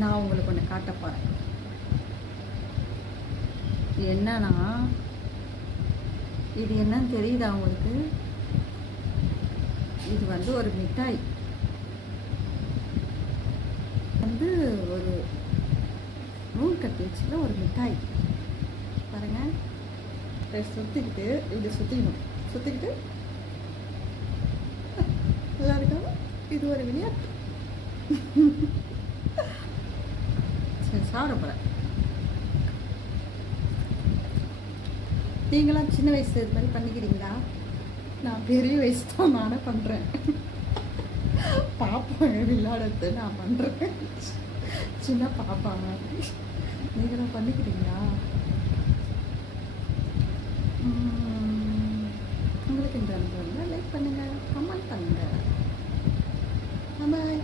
நான் உங்களுக்கு ஒன்று காட்ட போகிறேன். என்னன்னா, இது என்னன்னு தெரியுதா உங்களுக்கு? இது வந்து ஒரு மிட்டாய். வந்து ஒரு நூல் கட்டி வச்சுல ஒரு மிட்டாய் பாருங்க. சுற்றிக்கிட்டு இப்படி சுற்றிக்கிட்டு நல்லா இருக்காங்க. இது ஒரு விளையாட்டு. சரி, சாப்பிட போகிறேன். நீங்களாம் சின்ன வயசு இது மாதிரி பண்ணிக்கிறீங்களா? நான் பெரிய வயசு தான் நானே பண்ணுறேன். பாப்பாங்க விளையாடுறது நான் பண்ணுறேன். சின்ன பாப்பாங்க. நீங்களாம் பண்ணிக்கிறீங்களா? உங்களுக்கு இந்த அனுபவம் லைக் பண்ணுங்கள், கமெண்ட் பண்ணுங்கள். பாய்.